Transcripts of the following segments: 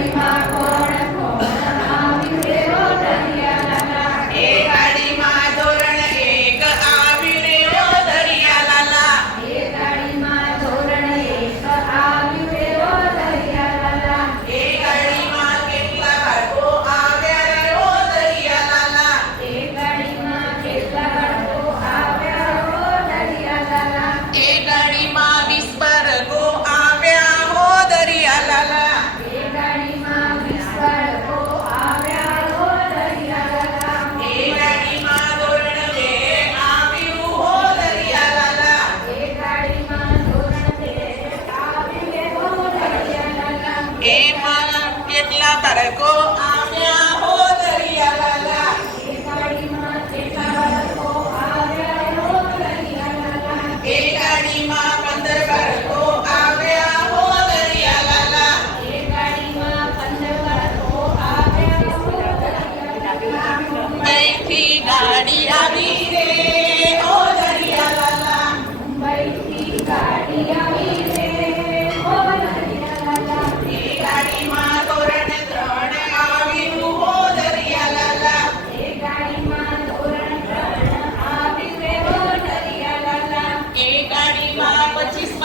Amen. matar.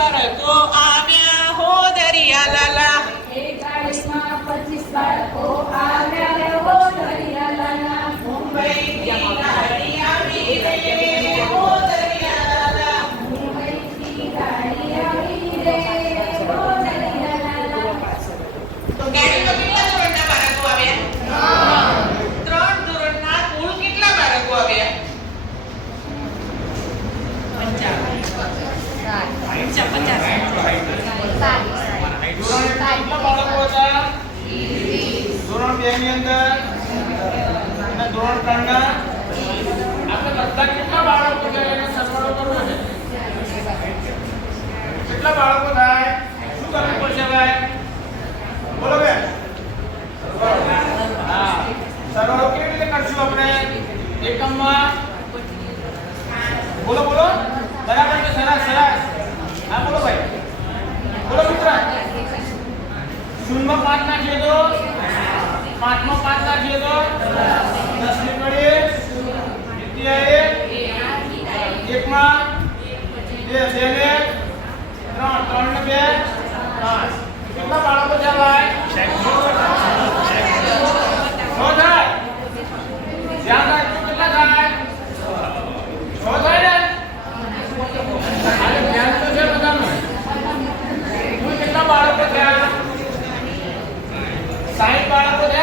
બાળકો આવ્યા હો દરિયા લાલા પચીસ બાળકો આવ્યા હો દરિયા લાલા મુંબઈ ગાડી આવી રે હો દરિયા લાલા મુંબઈ ગાડી આવી રે હો દરિયા લાલા તો ગાડી ધોરણની અંદર અને ધોરણ ત્રણ ના આપણે બધા કેટલા બાળકો છે? એને સરવાળો કરવો છે? કેટલા બાળકો થાય? શું કરવું પડશે ભાઈ? બોલો બેન. હા. સરવાળો કેવી રીતે કરશું આપણે? એકમમાં? બોલો બોલો. બરાબર છે સરસ સરસ. પાંચમાં પાંચ નાખીએ તો દસ ની કડી દ્વિતીય એક એકમાં બે બે ને ત્રણ ત્રણ ને બે પાંચ કેટલા બાળકો છે ભાઈ છ થાય ધ્યાન રાખજો કેટલા થાય છ થાય ને અરે ધ્યાન તો છે બધાનું કુલ કેટલા બાળકો થયા સાઈઠ બાળકો થયા